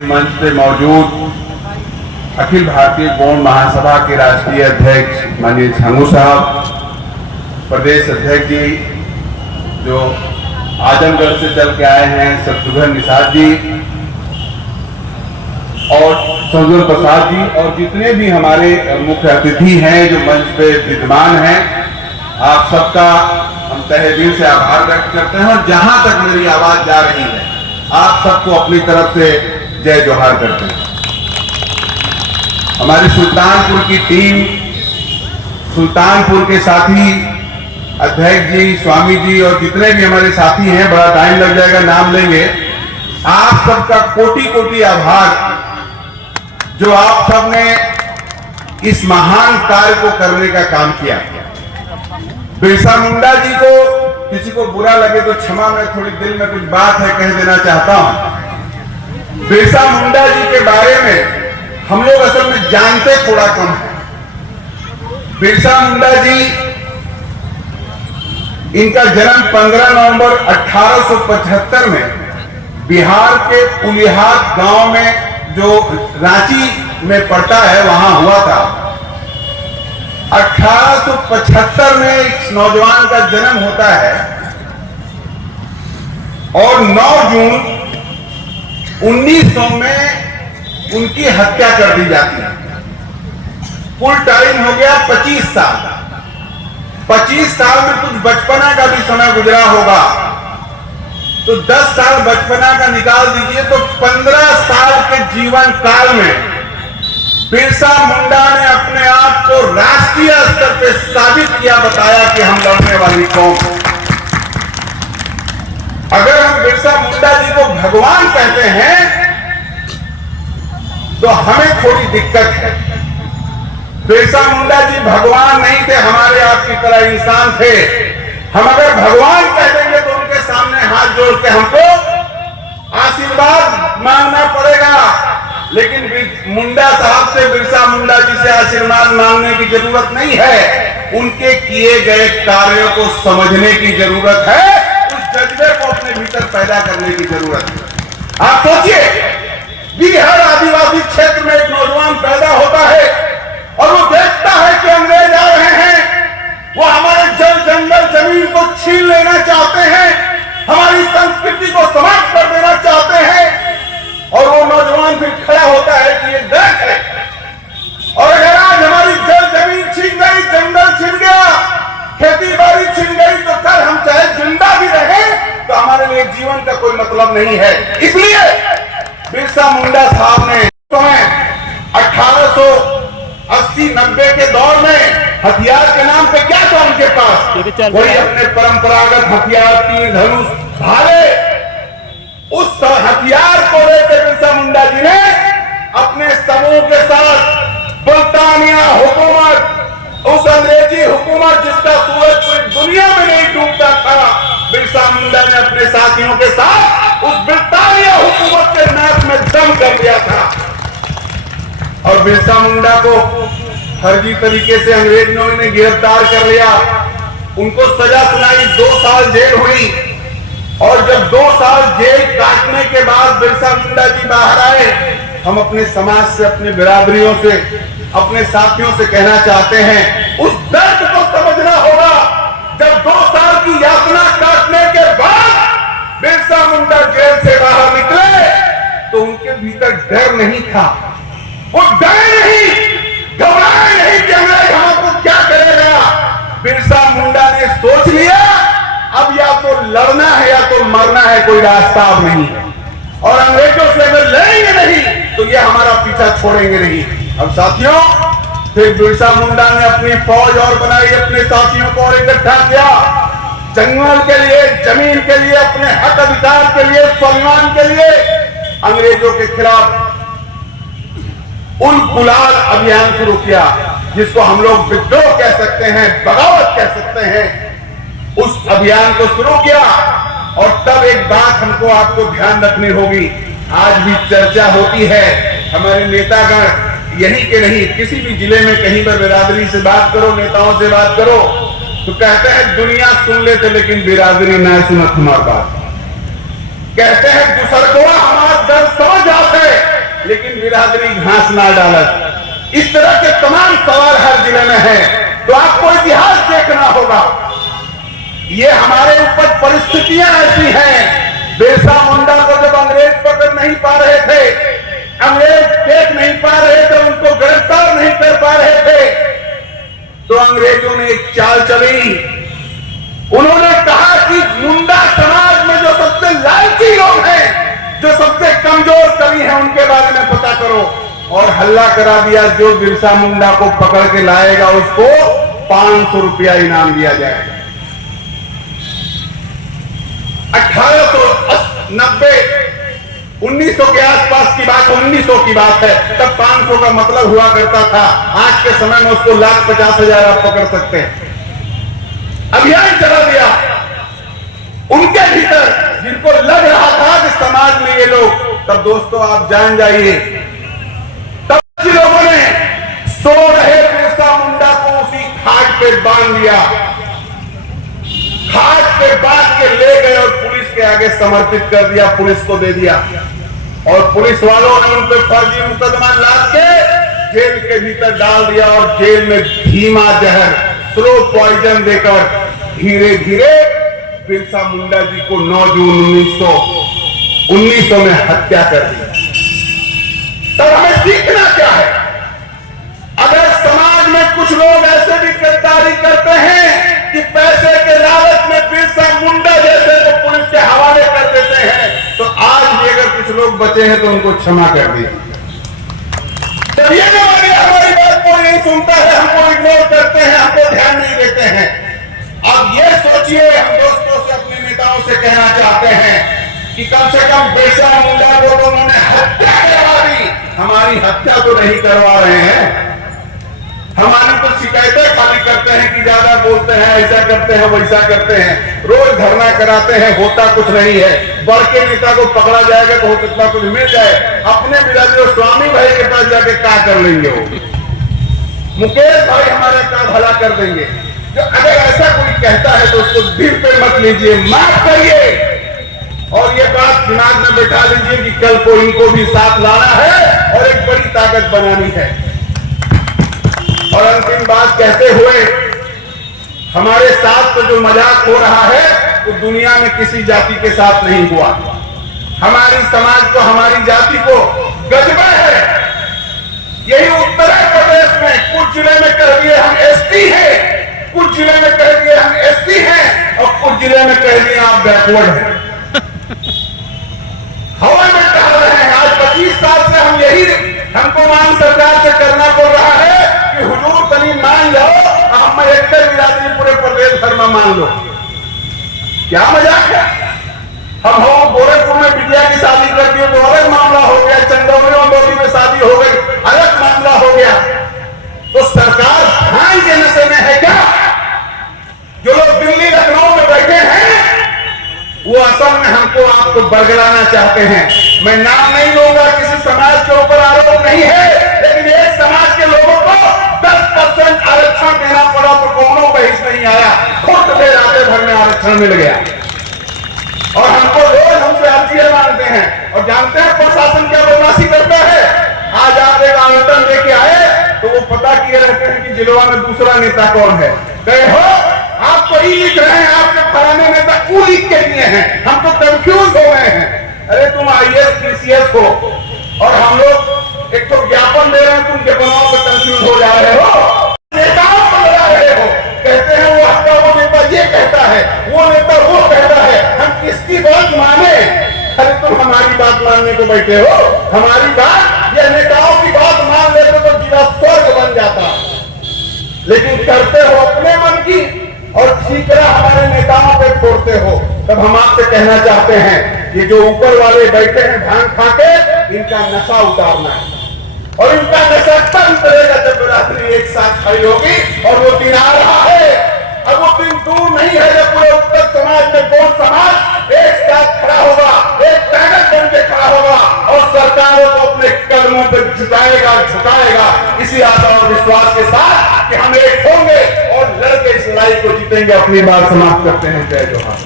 मंच पे मौजूद अखिल भारतीय गौण महासभा के राष्ट्रीय अध्यक्ष माननीय छंगू साहब, प्रदेश अध्यक्ष जी जो आजमगढ़ से चल के आए हैं, शत्रुघ्न निषाद जी और सौजन प्रसाद जी, और जितने भी हमारे मुख्य अतिथि हैं जो मंच पे विद्यमान हैं, आप सबका हम तहे दिल से आभार व्यक्त करते हैं। और जहां तक मेरी आवाज जा रही है, आप सबको अपनी तरफ से जय जोहार करते हैं। हमारी सुल्तानपुर की टीम, सुल्तानपुर के साथी अध्यक्ष जी, स्वामी जी और जितने भी हमारे साथी हैं, बड़ा टाइम लग जाएगा, नाम लेंगे। आप सबका कोटि कोटि आभार जो आप सबने इस महान कार्य को करने का काम किया। बिरसा मुंडा जी को, किसी को बुरा लगे तो क्षमा, मैं थोड़ी दिल में कुछ बात है कह देना चाहता हूं। बिरसा मुंडा जी के बारे में हम लोग असल में जानते थोड़ा कम है। बिरसा मुंडा जी, इनका जन्म 15 नवंबर 1875 में बिहार के उलिहाट गांव में, जो रांची में पड़ता है, वहां हुआ था। 1875 में एक नौजवान का जन्म होता है और 9 जून 1900 में उनकी हत्या कर दी जाती है। कुल टाइम हो गया 25 साल। 25 साल में कुछ बचपना का भी समय गुजरा होगा, तो 10 साल बचपना का निकाल दीजिए, तो 15 साल के जीवन काल में बिरसा मुंडा ने अपने आप को राष्ट्रीय स्तर पे साबित किया, बताया कि हम लड़ने वाली कौम। अगर हम बिरसा मुंडा जी को भगवान कहते हैं तो हमें थोड़ी दिक्कत है। बिरसा मुंडा जी भगवान नहीं थे, हमारे आपकी तरह इंसान थे। हम अगर भगवान कह देंगे तो उनके सामने हाथ जोड़ के हमको आशीर्वाद मांगना पड़ेगा, लेकिन मुंडा साहब से, बिरसा मुंडा जी से आशीर्वाद मांगने की जरूरत नहीं है। उनके किए गए कार्यों को समझने की जरूरत है, जज्बे को अपने भीतर पैदा करने की जरूरत है। आप सोचिए, बिहार आदिवासी क्षेत्र में एक नौजवान पैदा होता है और वो देखता है कि अंग्रेज आ रहे हैं, वो हमारे जल जंगल जमीन को छीन लेना चाहते हैं, हमारी संस्कृति को समाप्त कर देना चाहते हैं, और वो नौजवान फिर खड़ा होता है कि ये गलत है, और अगर आज हमारी जल जमीन छीन गई, जंगल छीन गया, खेती बाड़ी छिन गई, तो कल हम चाहे जिंदा भी रहे तो हमारे लिए जीवन का कोई मतलब नहीं है। इसलिए बिरसा मुंडा साहब ने 1880-90 के दौर में हथियार के नाम पे क्या था उनके पास, वही अपने परंपरागत हथियार, तीर धनुष, भाले। उस हथियार को लेकर बिरसा मुंडा जी ने अपने समूह के साथ बर्तानिया हुकूमत, उस अंग्रेजी हुकूमत जिसका सूरज पूरी दुनिया में नहीं डूबता था, बिरसा मुंडा ने अपने साथियों के साथ उस ब्रिटानिया हुकूमत के नाक में दम कर दिया था। और बिरसा मुंडा को फर्जी तरीके से अंग्रेजों ने गिरफ्तार कर लिया, उनको सजा सुनाई, 2 साल जेल हुई। और जब 2 साल जेल काटने के बाद बिरसा मुंडा जी बाहर आए, हम अपने समाज से, अपने बिरादरियों से, अपने साथियों से कहना चाहते हैं, उस दर्द को समझना होगा। जब 2 साल की यातना काटने के बाद बिरसा मुंडा जेल से बाहर निकले तो उनके भीतर डर नहीं था, वो डरे नहीं, घबराए नहीं कि अंग्रेज हमको क्या करेगा। बिरसा मुंडा ने सोच लिया, अब या तो लड़ना है या तो मरना है, कोई रास्ता अब नहीं है, और अंग्रेजों से अगर लड़ेंगे नहीं तो ये हमारा पीछा छोड़ेंगे नहीं। अब साथियों, फिर बिरसा मुंडा ने अपनी फौज और बनाई, अपने साथियों को और इकट्ठा किया, जंगल के लिए, जमीन के लिए, अपने हक अधिकार के लिए, स्वाभिमान के लिए अंग्रेजों के खिलाफ उल गुलाल अभियान शुरू किया, जिसको हम लोग विद्रोह कह सकते हैं, बगावत कह सकते हैं। उस अभियान को शुरू किया, और तब एक बात हमको आपको ध्यान रखनी होगी, आज भी चर्चा होती है, हमारे नेतागण यही के नहीं, किसी भी जिले में कहीं पर बिरादरी से बात करो, नेताओं से बात करो, तो कहते हैं दुनिया सुन लेते लेकिन बिरादरी ना सुनत हमारी बात। कहते हैं दुसरकों हमारा दर्द समझ आते, लेकिन बिरादरी घास ना डालत। इस तरह के तमाम सवाल हर जिले में है। तो आपको इतिहास देखना होगा। ये हमारे ऊपर परिस्थितियां ऐसी हैं। बिरसा मुंडा को जब अंग्रेज पकड़ नहीं पा रहे थे, अंग्रेज देख नहीं पा रहे थे, उनको गिरफ्तार नहीं कर पा रहे थे, तो अंग्रेजों ने एक चाल चली। उन्होंने कहा कि मुंडा समाज में जो सबसे लालची लोग हैं, जो सबसे कमजोर कवि हैं, उनके बारे में पता करो। और हल्ला करा दिया, जो बिरसा मुंडा को पकड़ के लाएगा उसको 500 रुपया इनाम दिया जाएगा। 1890 1900 के आसपास की बात, 1900 की बात है। तब 500 का मतलब हुआ करता था, आज के समय में उसको 1,50,000 आप पकड़ सकते हैं। अभियान चला दिया उनके भीतर, जिनको लग रहा था कि समाज में ये लोग, तब दोस्तों आप जान जाइए, तब लोगों ने सो रहे बिरसा मुंडा को उसी खाट पे बांध दिया, खाट पे बांध के ले गए और पुलिस के आगे समर्पित कर दिया, पुलिस को दे दिया। और पुलिस वालों ने उन पर फर्जी मुकदमा लाद के जेल के भीतर डाल दिया और जेल में धीमा जहर, स्लो पॉइजन देकर धीरे धीरे बिरसा मुंडा जी को 9 जून 1900 में हत्या कर दी। तब हमें सीखना क्या है? अगर समाज में कुछ लोग ऐसे भी गद्दारी करते हैं कि पैसे के लालच में बिरसा मुंडा जैसे को पुलिस के हवाले कर देते हैं, तो आज भी अगर कुछ लोग बचे हैं तो उनको क्षमा कर दीजिए। जब ये हमारी बात कोई नहीं सुनता है, हमको इग्नोर करते हैं, हमको ध्यान नहीं देते हैं। अब ये सोचिए, हम दोस्तों से, अपने नेताओं से कहना चाहते हैं कि कम से कम बिरसा मुंडा को तो उन्होंने हत्या करवा दी, हमारी हत्या तो नहीं करवा रहे हैं। हमारी तो शिकायतें खाली करते हैं कि ज्यादा बोलते हैं, ऐसा करते हैं, वैसा करते हैं, रोज धरना कराते हैं, होता कुछ नहीं है। बड़ के नेता को पकड़ा जाएगा तो हो सकता कुछ मिल जाए, अपने बिरादरी स्वामी भाई के पास जाके क्या कर लेंगे वो, मुकेश भाई हमारा काम भला कर देंगे। जो अगर ऐसा कोई कहता है तो उसको दिल पे मत लीजिए, माफ करिए और ये बात दिमाग में बैठा लीजिए कि कल को इनको भी साथ लाना है और एक बड़ी ताकत बनानी है। और अंतिम बात कहते हुए, हमारे साथ तो जो मजाक हो रहा है वो तो दुनिया में किसी जाति के साथ नहीं हुआ। हमारी समाज को, हमारी जाति को गजबा है। यही उत्तर प्रदेश में कुछ जिले में कह दिए हम एसटी हैं, कुछ जिले में कह दिए हम एससी हैं और कुछ जिले में कह दिए आप बैकवर्ड हैं। हवा में टहल रहे हैं। आज 25 साल से हम यही, हमको मांग सरकार से करना पड़ रहा है कि हुजूर तनी मान लो, हम एक बिरादरी पूरे प्रदेश भर में मान लो। क्या मजाक है? हम हो गोरखपुर में बिटिया की शादी कर दी तो अलग मामला हो गया, चंदौली में शादी हो गई अलग मामला हो गया। तो सरकार भाई के नशे में है क्या? जो लोग दिल्ली लखनऊ में बैठे हैं वो असल में हमको आपको बरगलाना चाहते हैं। मैं नाम नहीं लूंगा, किसी समाज के ऊपर आरोप नहीं है, लेकिन एक समाज के लोगों को 10% आरक्षण देना पड़ा तो कौनों बहिष्ठ नहीं आया, खुद से राते भर में आरक्षण मिल गया। और हमको रोज हमसे अर्जियां मांगते हैं और जानते हैं प्रशासन क्या बदमाशी करता है। आज आप एक आवेदन लेके आए तो वो पता किए रहते हैं कि जिलवा में दूसरा नेता कौन है। कहे हो आप तो ई लिख रहे हैं, आपके फलाने नेता ऊ लिख के दिए हैं, हम तो कंफ्यूज हो गए हैं। अरे तुम IAS PCS हो और हम लोग एक तो ज्ञापन दे रहे हैं, तुम ज्ञापनों पर कंफ्यूज हो जा रहे हो, नेताओं को लगा रहे हो। कहते हैं वो आपका वो नेता ये कहता है, वो नेता वो कहता है, हम किसकी बात माने? अरे तुम हमारी बात मानने को बैठे हो, हमारी बात या नेताओं की बात मान लेते तो जिला स्वर्ग बन जाता। लेकिन करते हो अपने मन की और ठीकरा हमारे नेताओं पे फोड़ते हो। तब हम आपसे कहना चाहते हैं, ये जो ऊपर वाले बैठे हैं भांग खा के, इनका नशा उतारना है और इनका नशा तब उतरेगा जब बिरादरी एक साथ खड़ी होगी। और वो दिन आ रहा है, अब वो दिन दूर नहीं है जब पूरे उत्तर समाज में कौन समाज एक साथ खड़ा होगा, एक ताकत बन के खड़ा होगा और सरकारों को अपने कदमों पर झुकाएगा झुकाएगा। इसी आशा और विश्वास के साथ कि हम एक होंगे और लड़के इस लड़ाई को जीतेंगे। अपनी बात समाप्त करते हैं। जय जोहार।